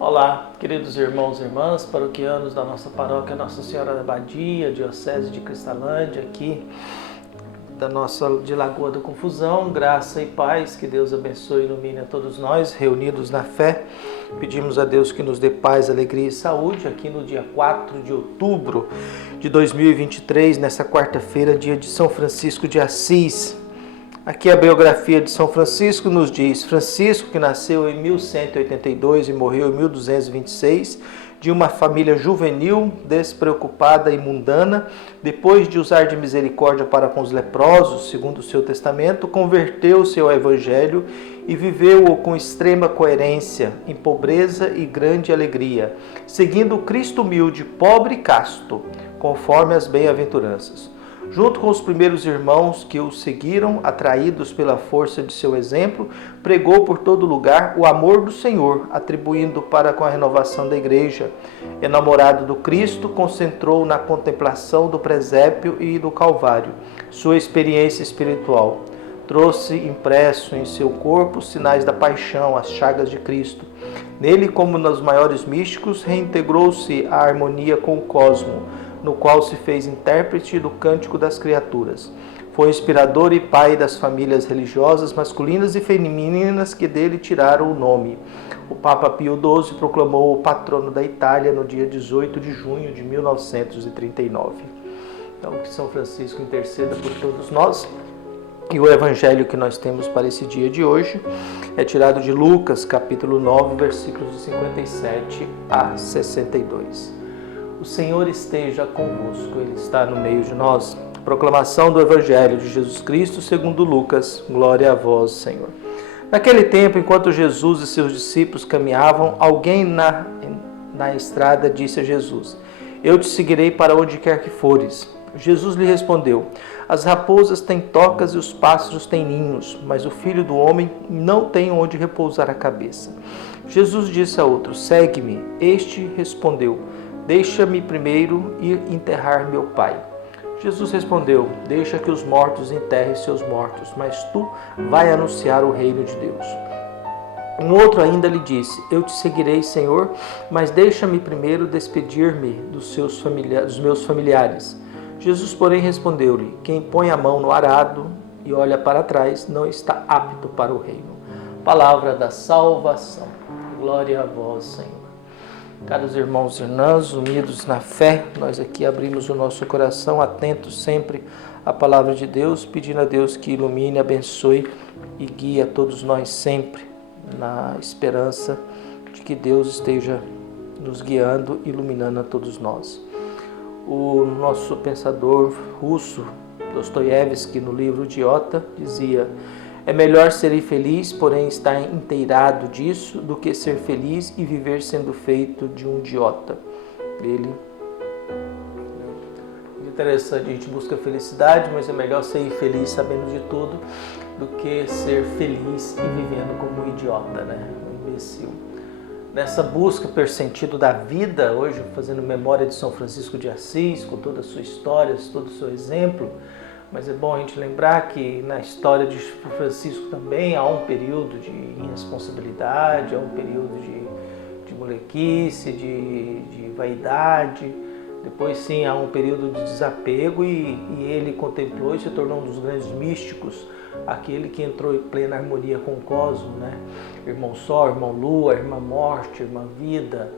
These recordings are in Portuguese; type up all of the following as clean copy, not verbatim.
Olá, queridos irmãos e irmãs, paroquianos da nossa paróquia Nossa Senhora da Abadia, Diocese de Cristalândia, aqui de Lagoa da Confusão. Graça e paz, que Deus abençoe e ilumine a todos nós, reunidos na fé. Pedimos a Deus que nos dê paz, alegria e saúde, aqui no dia 4 de outubro de 2023, nessa quarta-feira, dia de São Francisco de Assis. Aqui a biografia de São Francisco nos diz: Francisco, que nasceu em 1182 e morreu em 1226, de uma família juvenil, despreocupada e mundana, depois de usar de misericórdia para com os leprosos, segundo o seu testamento, converteu-se ao Evangelho e viveu-o com extrema coerência, em pobreza e grande alegria, seguindo o Cristo humilde, pobre e casto, conforme as bem-aventuranças. Junto com os primeiros irmãos que o seguiram, atraídos pela força de seu exemplo, pregou por todo lugar o amor do Senhor, atribuindo para com a renovação da Igreja. Enamorado do Cristo, concentrou na contemplação do presépio e do Calvário sua experiência espiritual. Trouxe impresso em seu corpo sinais da paixão, as chagas de Cristo. Nele, como nos maiores místicos, reintegrou-se à harmonia com o cosmo, no qual se fez intérprete do cântico das criaturas. Foi inspirador e pai das famílias religiosas masculinas e femininas que dele tiraram o nome. O Papa Pio XII proclamou o patrono da Itália no dia 18 de junho de 1939. Então, que São Francisco interceda por todos nós. E o evangelho que nós temos para esse dia de hoje é tirado de Lucas, capítulo 9, versículos de 57 a 62. O Senhor esteja convosco, Ele está no meio de nós. Proclamação do Evangelho de Jesus Cristo segundo Lucas. Glória a vós, Senhor. Naquele tempo, enquanto Jesus e seus discípulos caminhavam, alguém na estrada disse a Jesus: Eu te seguirei para onde quer que fores. Jesus lhe respondeu: As raposas têm tocas e os pássaros têm ninhos, mas o Filho do Homem não tem onde repousar a cabeça. Jesus disse a outro: Segue-me. Este respondeu: Deixa-me primeiro ir enterrar meu pai. Jesus respondeu: Deixa que os mortos enterrem seus mortos, mas tu vai anunciar o reino de Deus. Um outro ainda lhe disse: Eu te seguirei, Senhor, mas deixa-me primeiro despedir-me dos meus familiares. Jesus, porém, respondeu-lhe: Quem põe a mão no arado e olha para trás não está apto para o reino. Palavra da salvação. Glória a vós, Senhor. Caros irmãos e irmãs, unidos na fé, nós aqui abrimos o nosso coração, atentos sempre à palavra de Deus, pedindo a Deus que ilumine, abençoe e guie a todos nós sempre, na esperança de que Deus esteja nos guiando, iluminando a todos nós. O nosso pensador russo, Dostoiévski, no livro Idiota, dizia: É melhor ser infeliz, porém estar inteirado disso, do que ser feliz e viver sendo feito de um idiota. Interessante, a gente busca felicidade, mas é melhor ser infeliz sabendo de tudo do que ser feliz e vivendo como um idiota, um imbecil. Nessa busca pelo sentido da vida, hoje fazendo memória de São Francisco de Assis, com toda a sua história, todo o seu exemplo, mas é bom a gente lembrar que na história de Francisco também há um período de irresponsabilidade, há um período de molequice, de vaidade. Depois sim há um período de desapego e ele contemplou e se tornou um dos grandes místicos, aquele que entrou em plena harmonia com o cosmos, Irmão Sol, Irmão Lua, Irmã Morte, Irmã Vida,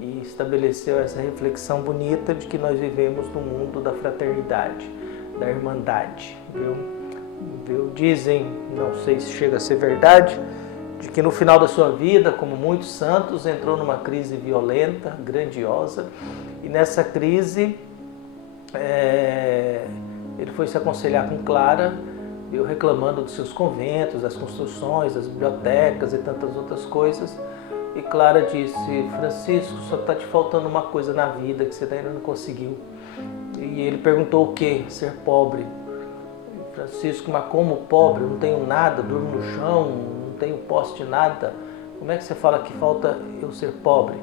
e estabeleceu essa reflexão bonita de que nós vivemos no mundo da fraternidade, da irmandade, viu? Dizem, não sei se chega a ser verdade, de que no final da sua vida, como muitos santos, entrou numa crise violenta, grandiosa, e nessa crise ele foi se aconselhar com Clara, reclamando dos seus conventos, das construções, das bibliotecas e tantas outras coisas. E Clara disse: Francisco, só está te faltando uma coisa na vida que você ainda não conseguiu. E ele perguntou o quê? Ser pobre. Francisco: mas como pobre? Eu não tenho nada, durmo no chão, não tenho posse de nada. Como é que você fala que falta eu ser pobre?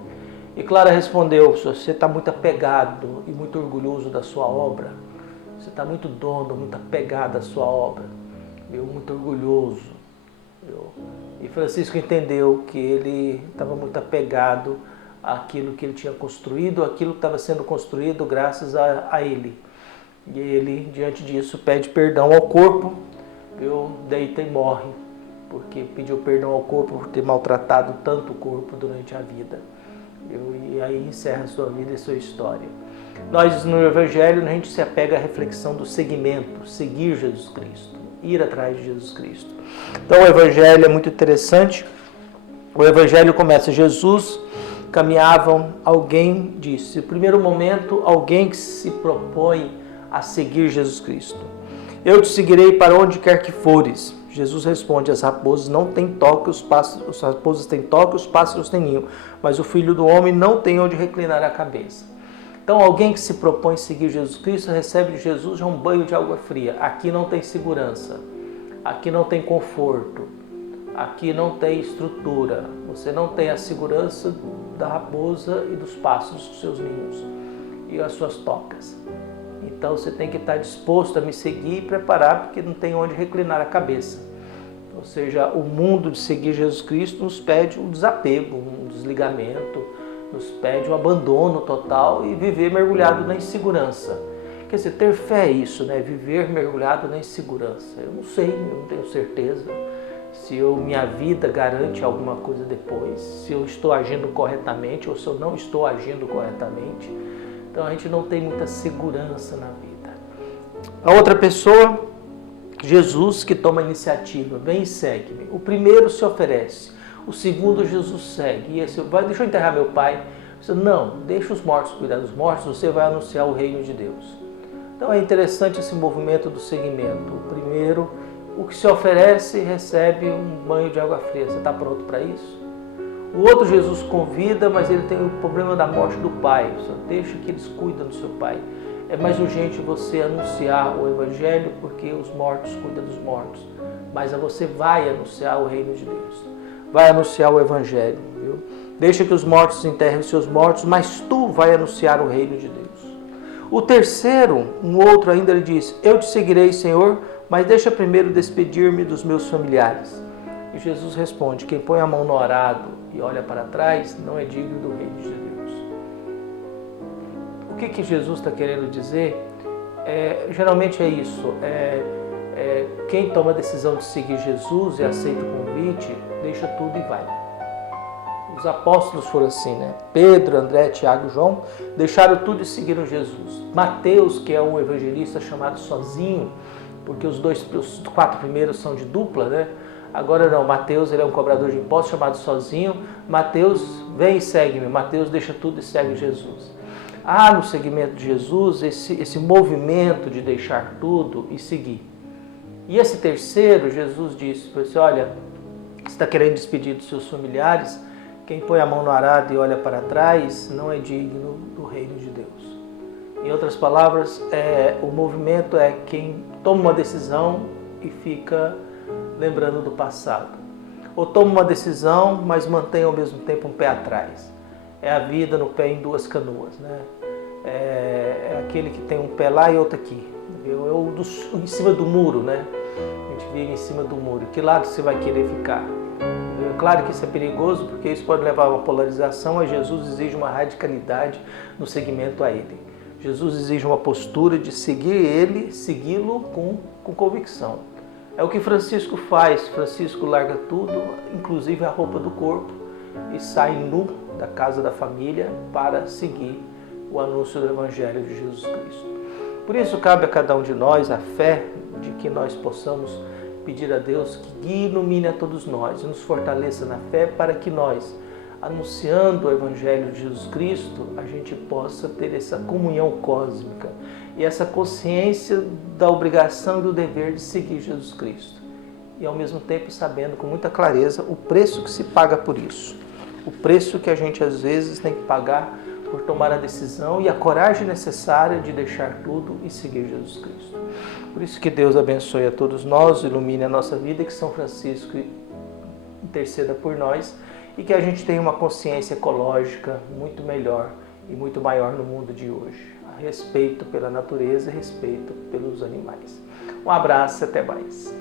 E Clara respondeu: você está muito apegado e muito orgulhoso da sua obra. Você está muito dono, muito apegado à sua obra. Muito orgulhoso. E Francisco entendeu que ele estava muito apegado àquilo que ele tinha construído, aquilo que estava sendo construído graças a ele. E ele, diante disso, pede perdão ao corpo, deita e morre, porque pediu perdão ao corpo por ter maltratado tanto o corpo durante a vida. E aí encerra a sua vida e sua história. Nós, no Evangelho, a gente se apega à reflexão do seguimento, seguir Jesus Cristo, ir atrás de Jesus Cristo. Então o Evangelho é muito interessante. O Evangelho começa: Jesus caminhavam, alguém disse. No primeiro momento, alguém que se propõe a seguir Jesus Cristo. Eu te seguirei para onde quer que fores. Jesus responde: as raposas não têm toque, os raposas têm toque, os pássaros têm ninho, mas o Filho do Homem não tem onde reclinar a cabeça. Então, alguém que se propõe a seguir Jesus Cristo recebe de Jesus já um banho de água fria. Aqui não tem segurança, aqui não tem conforto, aqui não tem estrutura. Você não tem a segurança da raposa e dos pássaros com seus ninhos e as suas tocas. Então você tem que estar disposto a me seguir e preparar, porque não tem onde reclinar a cabeça. Ou seja, o mundo de seguir Jesus Cristo nos pede um desapego, um desligamento, nos pede um abandono total e viver mergulhado na insegurança. Quer dizer, ter fé é isso, né? Viver mergulhado na insegurança. Eu não sei, eu não tenho certeza se minha vida garante alguma coisa depois, se eu estou agindo corretamente ou se eu não estou agindo corretamente. Então a gente não tem muita segurança na vida. A outra pessoa, Jesus, que toma a iniciativa: vem e segue-me. O primeiro se oferece, o segundo Jesus segue. E esse vai: deixa eu enterrar meu pai. Você, não, deixa os mortos cuidar dos mortos, você vai anunciar o reino de Deus. Então é interessante esse movimento do seguimento. O primeiro, o que se oferece, recebe um banho de água fria. Você está pronto para isso? O outro Jesus convida, mas ele tem o problema da morte do pai. Só deixa que eles cuidam do seu pai. É mais urgente você anunciar o Evangelho, porque os mortos cuidam dos mortos. Mas você vai anunciar o reino de Deus. Vai anunciar o Evangelho. Viu? Deixa que os mortos enterrem os seus mortos, mas tu vai anunciar o reino de Deus. O terceiro, um outro ainda, ele diz: eu te seguirei, Senhor, mas deixa primeiro despedir-me dos meus familiares. E Jesus responde: quem põe a mão no arado e olha para trás não é digno do reino de Deus. O que Jesus está querendo dizer? Geralmente é isso. Quem toma a decisão de seguir Jesus e aceita o convite, deixa tudo e vai. Os apóstolos foram assim, né? Pedro, André, Tiago e João deixaram tudo e seguiram Jesus. Mateus, que é um evangelista chamado sozinho, porque os 4 primeiros são de dupla, né? Agora não, Mateus, ele é um cobrador de impostos chamado sozinho. Mateus, vem e segue-me. Mateus deixa tudo e segue Jesus. Há no seguimento de Jesus esse movimento de deixar tudo e seguir. E esse terceiro, Jesus disse: olha, você está querendo despedir dos seus familiares? Quem põe a mão no arado e olha para trás não é digno do reino de Deus. Em outras palavras, o movimento é quem toma uma decisão e fica lembrando do passado. Ou toma uma decisão, mas mantém ao mesmo tempo um pé atrás. É a vida no pé em duas canoas, né? É aquele que tem um pé lá e outro aqui. Em cima do muro, né? A gente vive em cima do muro. Que lado você vai querer ficar? É claro que isso é perigoso, porque isso pode levar a uma polarização, mas Jesus exige uma radicalidade no seguimento a Ele. Jesus exige uma postura de seguir Ele, segui-lo com convicção. É o que Francisco faz. Francisco larga tudo, inclusive a roupa do corpo, e sai nu da casa da família para seguir o anúncio do Evangelho de Jesus Cristo. Por isso cabe a cada um de nós a fé de que nós possamos pedir a Deus que ilumine a todos nós e nos fortaleça na fé para que nós, anunciando o Evangelho de Jesus Cristo, a gente possa ter essa comunhão cósmica e essa consciência da obrigação e do dever de seguir Jesus Cristo. E ao mesmo tempo sabendo com muita clareza o preço que se paga por isso. O preço que a gente às vezes tem que pagar por tomar a decisão e a coragem necessária de deixar tudo e seguir Jesus Cristo. Por isso que Deus abençoe a todos nós, ilumine a nossa vida e que São Francisco interceda por nós e que a gente tenha uma consciência ecológica muito melhor e muito maior no mundo de hoje. Respeito pela natureza e respeito pelos animais. Um abraço e até mais.